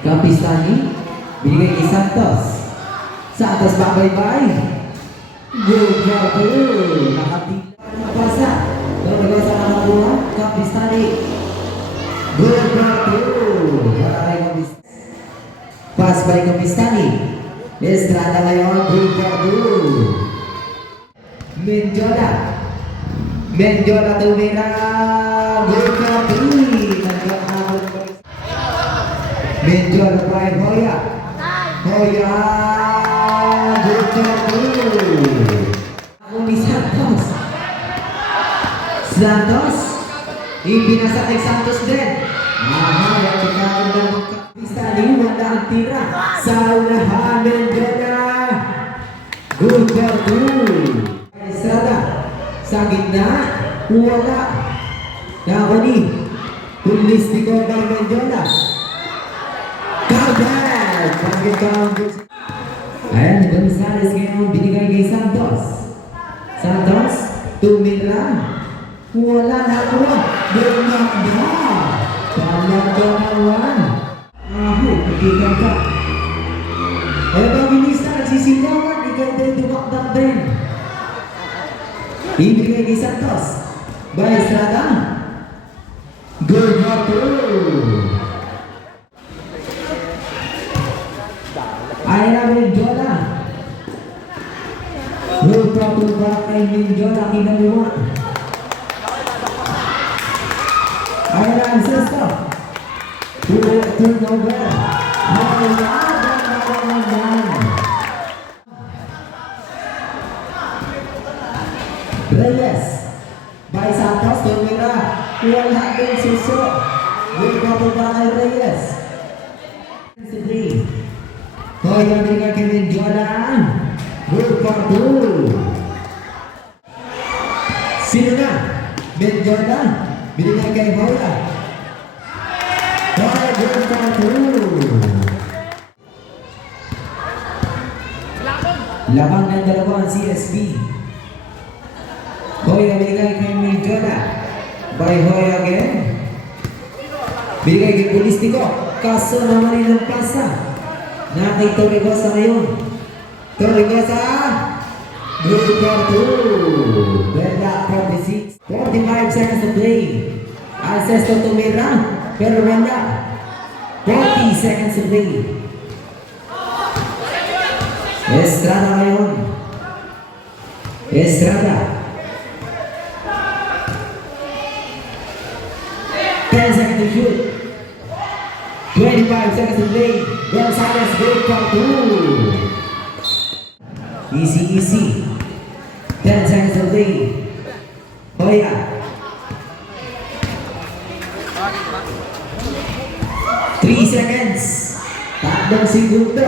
Kapistani, binigay kay Santos. Santos babay-bay. Good job. Nakatila ng pasa. Nagagawa sa nakakuha. Kapistani. Good job. Para kay Kapistani. Pass by Kapistani. Estrada ngayon. Good job. Menjola. Menjola tumira. Good job. Menjola by Hoya. Hoya. Good job. Ako ni Santos. Santos. Ipinasa kay Santos din. Mahal. Pagkakaroon ng Kapistani. Wala ang tira. Sa unahan. Menjola. Good job. Estrada. Sa gitna. Wala. Nakabali. Tulis ni Corbin Menjola. Counter! Basket count. Ayan, Gonzales ngayon binigay kay Santos. Santos, tumira. Wala na kuha. Bernardo. Pamaganawan. Ahoy, pagkikan ka. Eh, pag-inista, nagsisigawan. Ikaw din tumakdak din. Ibigay kay Santos. By Estrada. Good job. Ayan na Menjola. Good job ba kay Menjola. Kinaluwa. Ayan na ang sesta. Turnover. Reyes. By Santos. Tumira. Wala din suso. Good job ba kay Reyes. Hoy, binigay kay Menjola. Good for two. Sino na? Menjola. Binigay kay Hoya. Hoy, good for two. Labang ng dalawa ang CSB. Hoy, binigay kay Menjola. By Hoya again. Binigay kay Pulistiko. Kaso naman ilang pasa. Nakay Torregosa ngayon. Torregosa. Good for two. Bella 46. 45 seconds to play. Alcesto tumira. Pero wala. 40 seconds to play. Estrada ngayon. Estrada. 10 seconds to shoot. 25 seconds to play. Gonzales, good for two. Easy. 10 seconds to play. Hoya. 3 seconds. 3 segundo.